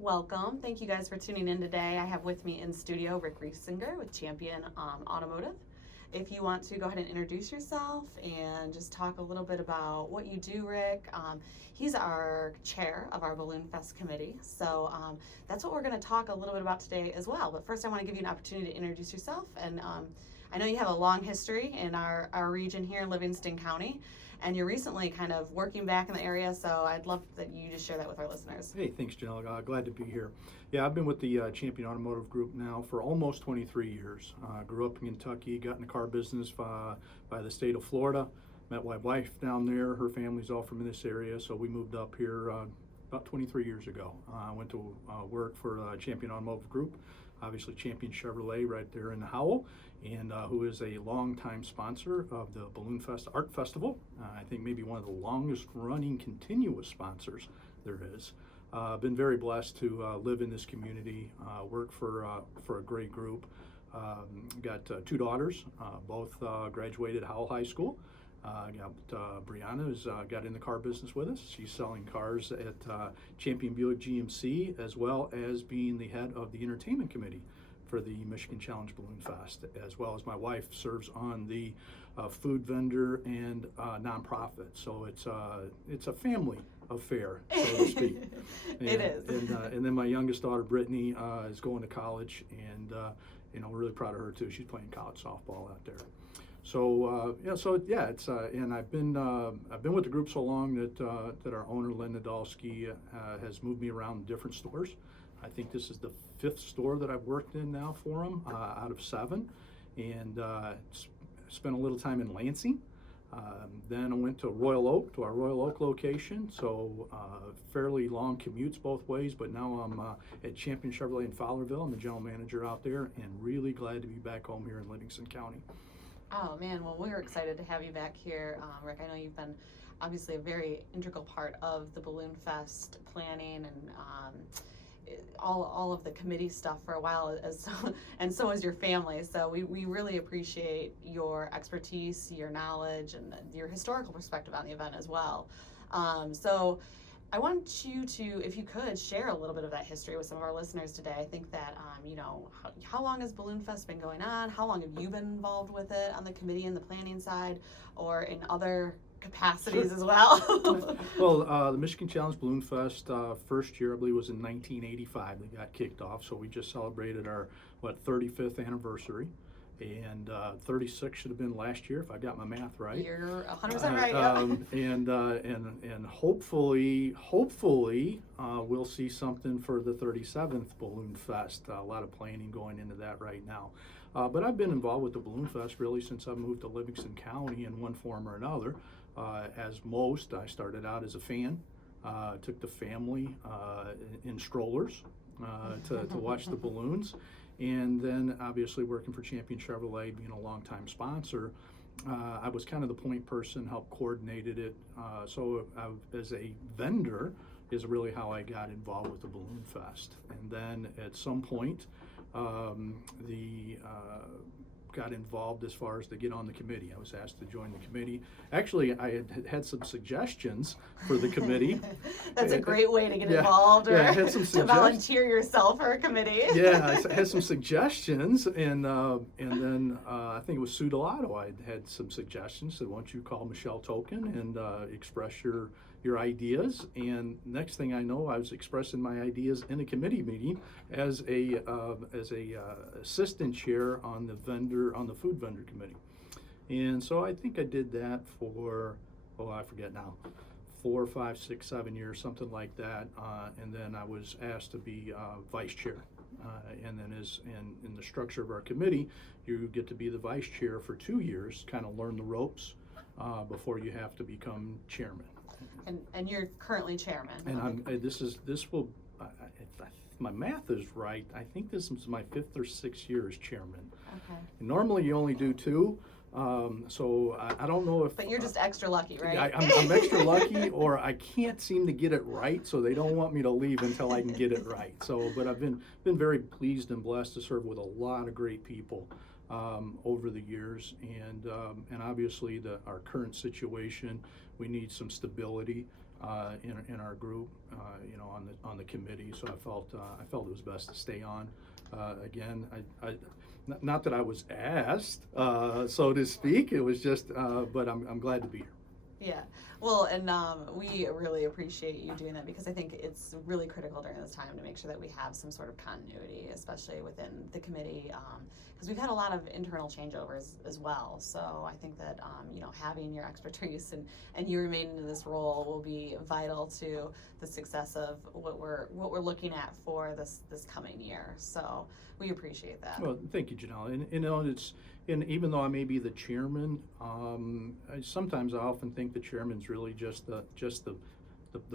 Welcome. Thank you guys for tuning in today. I have with me in studio Rick Resinger with Champion Automotive. If you want to go ahead and introduce yourself and just talk a little bit about what you do, Rick. He's our chair of our Balloonfest Committee, so that's what we're going to talk a little bit about today as well. But first I want to give you an opportunity to introduce yourself, and I know you have a long history in our region here in Livingston County, and you're recently kind of working back in the area, so I'd love that you just share that with our listeners. Hey, thanks, Janelle. Glad to be here. Yeah, I've been with the Champion Automotive Group now for almost 23 years. Grew up in Kentucky, got in the car business by the state of Florida. Met my wife down there. Her family's all from this area, so we moved up here about 23 years ago. I went to work for Champion Automotive Group, obviously Champion Chevrolet right there in Howell, and who is a longtime sponsor of the Balloonfest Art Festival. I think maybe one of the longest running continuous sponsors there is. Been very blessed to live in this community, work for a great group. Got two daughters, both graduated Howell High School. Brianna has got in the car business with us. She's selling cars at Champion Buick GMC, as well as being the head of the entertainment committee for the Michigan Challenge Balloonfest, as well as my wife serves on the food vendor and nonprofit. So it's a family affair, so to speak. It is. And then my youngest daughter, Brittany, is going to college, and we're really proud of her too. She's playing college softball out there. So it's and I've been with the group so long that our owner, Len Nadolski, has moved me around different stores. I think this is the 5th store that I've worked in now for him out of 7, and spent a little time in Lansing. Then I went to Royal Oak, to our Royal Oak location, so fairly long commutes both ways, but now I'm at Champion Chevrolet in Fowlerville. I'm the general manager out there, and really glad to be back home here in Livingston County. Oh man, well, we're excited to have you back here, Rick. I know you've been obviously a very integral part of the Balloonfest planning and all of the committee stuff for a while, and so is your family. So we really appreciate your expertise, your knowledge, and your historical perspective on the event as well. So I want you to, if you could, share a little bit of that history with some of our listeners today. I think that, how long has Balloonfest been going on? How long have you been involved with it on the committee and the planning side, or in other capacities as well? Well, the Michigan Challenge Balloonfest first year, I believe, was in 1985. They got kicked off, so we just celebrated our 35th anniversary, and 36 should have been last year if I got my math right. You're 100% right. Yeah. And hopefully we'll see something for the 37th Balloonfest. A lot of planning going into that right now. But I've been involved with the Balloonfest really since I moved to Livingston County in one form or another. As most, I started out as a fan, took the family in strollers to watch the balloons, and then obviously working for Champion Chevrolet, being a longtime sponsor, I was kind of the point person, helped coordinated it. So as a vendor is really how I got involved with the Balloonfest. And then at some point, got involved as far as to get on the committee. I was asked to join the committee. Actually, I had some suggestions for the committee. That's a great way to get involved, or I had some to volunteer yourself for a committee. Yeah, I had some suggestions, and then I think it was Sue Delato. I had some suggestions. Said, why don't you call Michelle Token and express your ideas? And next thing I know, I was expressing my ideas in a committee meeting as a assistant chair on the food vendor committee. And so I think I did that for, I forget now, 4, 5, 6, 7 years, something like that. And then I was asked to be vice chair. And then in the structure of our committee, you get to be the vice chair for 2 years, kind of learn the ropes before you have to become chairman. And you're currently chairman. And my math is right. I think this is my 5th or 6th year as chairman. Okay. And normally you only do 2, so I don't know if. But you're just extra lucky, right? I'm extra lucky, or I can't seem to get it right, so they don't want me to leave until I can get it right. So, but I've been very pleased and blessed to serve with a lot of great people over the years, and obviously our current situation, we need some stability. in our group, on the committee. So I felt it was best to stay on. Again, not that I was asked, so to speak. It was just, but I'm glad to be here. Yeah, well, and we really appreciate you doing that, because I think it's really critical during this time to make sure that we have some sort of continuity, especially within the committee, because we've had a lot of internal changeovers as well. So I think that having your expertise and you remaining in this role will be vital to the success of what we're looking at for this coming year. So we appreciate that. Well, thank you, Janelle. And even though I may be the chairman, sometimes I often think the chairman's really just the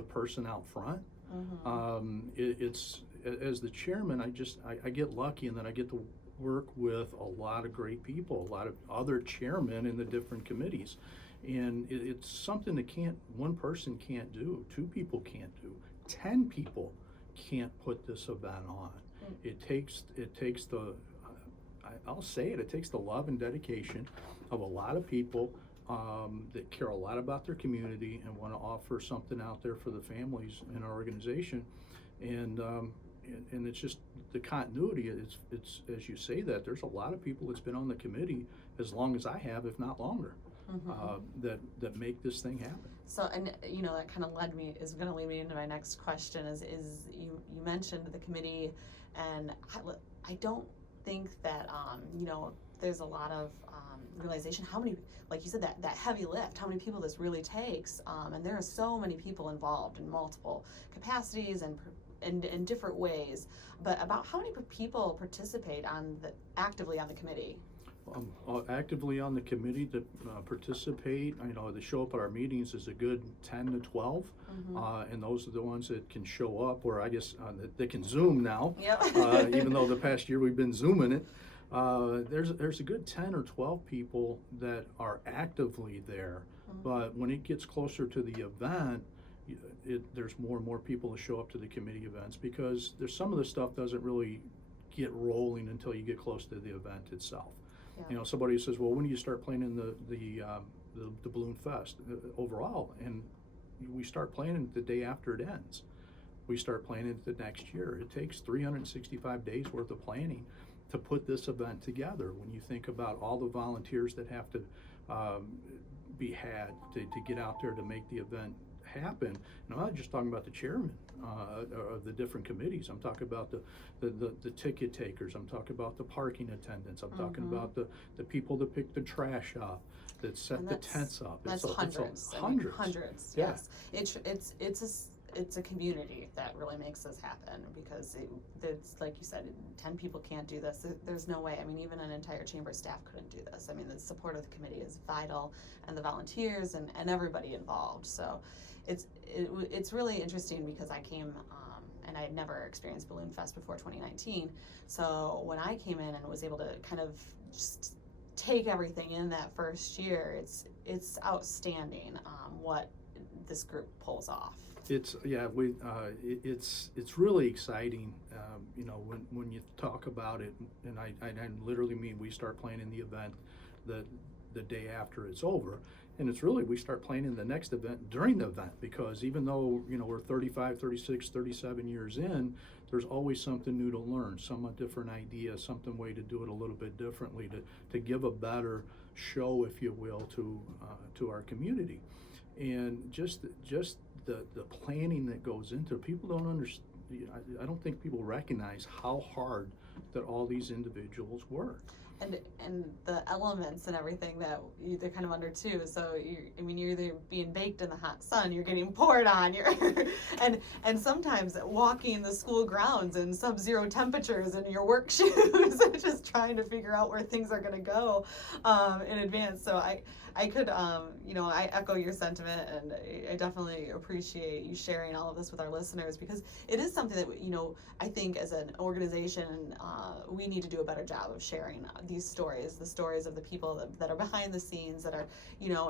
person out front. Mm-hmm. It's as the chairman, I get lucky in that I get to work with a lot of great people, a lot of other chairmen in the different committees, and it's something that one person can't do, 2 people can't do, 10 people can't put this event on. It takes the I'll say it takes the love and dedication of a lot of people that care a lot about their community and want to offer something out there for the families in our organization. And it's just the continuity. It's as you say that, there's a lot of people that's been on the committee as long as I have, if not longer, that make this thing happen. So, and that kind of is going to lead me into my next question. Is you mentioned the committee, and I don't think that there's a lot of realization how many, like you said, that heavy lift, how many people this really takes, and there are so many people involved in multiple capacities and in different ways. But about how many people participate actively on the committee? Actively on the committee that participate, that show up at our meetings is a good 10 to 12, and those are the ones that can show up, or I guess they can Zoom now. Yep. Even though the past year we've been Zooming it, there's a good 10 or 12 people that are actively there. But when it gets closer to the event, there's more and more people that show up to the committee events, because there's some of the stuff doesn't really get rolling until you get close to the event itself. Yeah. Somebody says, well, when do you start playing in the Balloonfest overall? And we start playing it the day after it ends. We start playing it the next year. It takes 365 days worth of planning to put this event together. When you think about all the volunteers that have to be had to get out there to make the event happen, and I'm not just talking about the chairman of the different committees. I'm talking about the ticket takers. I'm talking about the parking attendants. I'm talking about the people that pick the trash up, that set the tents up. That's hundreds. Hundreds. Yeah. Yes. It's a community that really makes this happen, because it's like you said, 10 people can't do this. There's no way. I mean, even an entire chamber staff couldn't do this. I mean, the support of the committee is vital, and the volunteers and everybody involved. So it's really interesting, because I came and I had never experienced Balloonfest before 2019. So when I came in and was able to kind of just take everything in that first year, it's outstanding what this group pulls off. It's really exciting, when you talk about it, and I literally mean we start planning the event the day after it's over, and it's really we start planning the next event during the event, because even though we're 35, 36, 37 years in, there's always something new to learn, some different idea, something way to do it a little bit differently to give a better show, if you will, to our community. And just the planning that goes into it, people don't understand. I don't think people recognize how hard that all these individuals work. And the elements and everything that they're kind of under too. So you're either being baked in the hot sun, you're getting poured on, and sometimes walking the school grounds in sub-zero temperatures in your work shoes, just trying to figure out where things are going to go in advance. So I could, I echo your sentiment, and I definitely appreciate you sharing all of this with our listeners, because it is something that, I think as an organization, we need to do a better job of sharing these stories, the stories of the people that are behind the scenes, that are,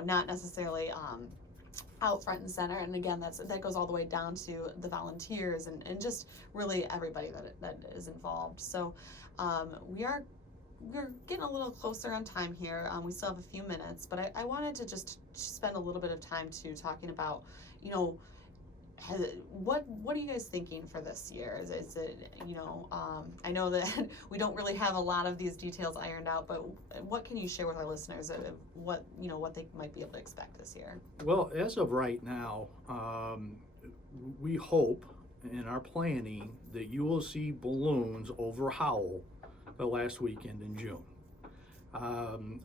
not necessarily out front and center. And again, that goes all the way down to the volunteers and just really everybody that is involved. So we're getting a little closer on time here. We still have a few minutes, but I wanted to just spend a little bit of time talking about, what are you guys thinking for this year? Is it I know that we don't really have a lot of these details ironed out, but what can you share with our listeners of what they might be able to expect this year? Well, as of right now, we hope in our planning that you will see balloons over Howell the last weekend in June.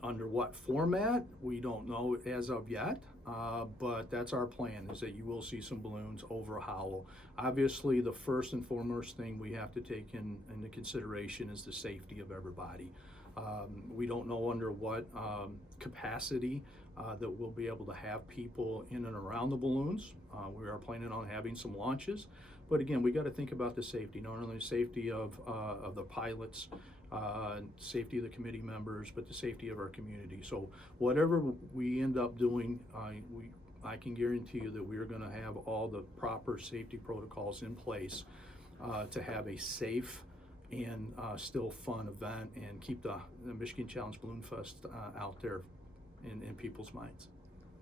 Under what format, we don't know as of yet, but that's our plan, is that you will see some balloons over Howell. Obviously, the first and foremost thing we have to take into consideration is the safety of everybody. We don't know under what capacity that we'll be able to have people in and around the balloons. We are planning on having some launches, but again, we got to think about the safety, not only the safety of the pilots, safety of the committee members, but the safety of our community. So whatever we end up doing, I can guarantee you that we are going to have all the proper safety protocols in place to have a safe and still fun event and keep the Michigan Challenge Balloonfest out there in people's minds.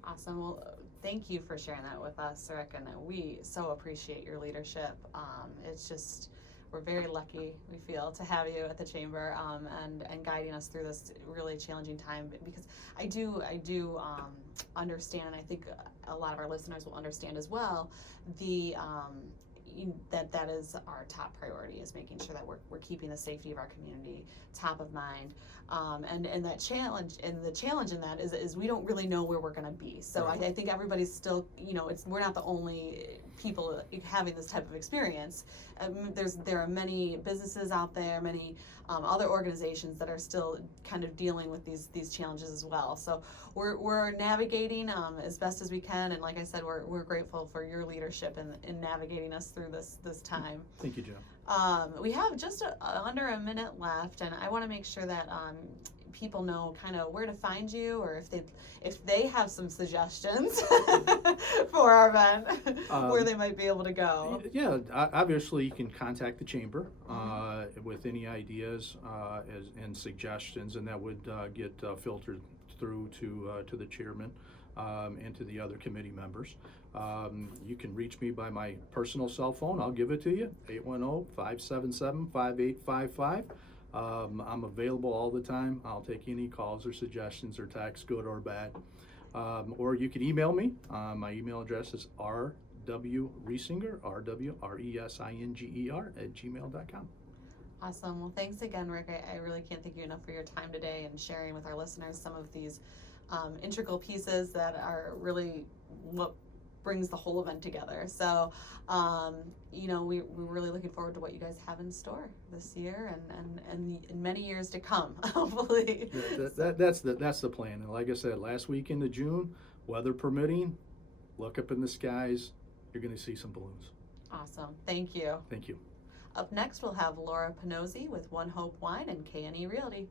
Awesome. Well, thank you for sharing that with us, Rick, and we so appreciate your leadership. It's just, we're very lucky, we feel, to have you at the Chamber and guiding us through this really challenging time, because I do understand, and I think a lot of our listeners will understand as well, that is our top priority, is making sure that we're keeping the safety of our community top of mind, and that challenge, and the challenge in that is we don't really know where we're going to be. So Right. I think everybody's still, we're not the only people having this type of experience. There are many businesses out there, many other organizations that are still kind of dealing with these challenges as well. So we're navigating as best as we can, and like I said, we're grateful for your leadership in navigating us through this time. Thank you, Jim. We have just under a minute left, and I want to make sure that people know kind of where to find you, or if they have some suggestions for our event, where they might be able to go. Yeah, obviously you can contact the Chamber with any ideas and suggestions, and that would get filtered through to the chairman and to the other committee members. You can reach me by my personal cell phone. I'll give it to you, 810-577-5855. I'm available all the time. I'll take any calls or suggestions or texts, good or bad. Or you can email me. My email address is rwresinger, rwresinger @gmail.com. Awesome. Well, thanks again, Rick. I really can't thank you enough for your time today and sharing with our listeners some of these integral pieces that are really what brings the whole event together. So, we're really looking forward to what you guys have in store this year and in many years to come, hopefully. That's the plan. And like I said, last weekend of June, weather permitting, look up in the skies. You're going to see some balloons. Awesome. Thank you. Thank you. Up next, we'll have Laura Panozzi with One Hope Wine and K&E Realty.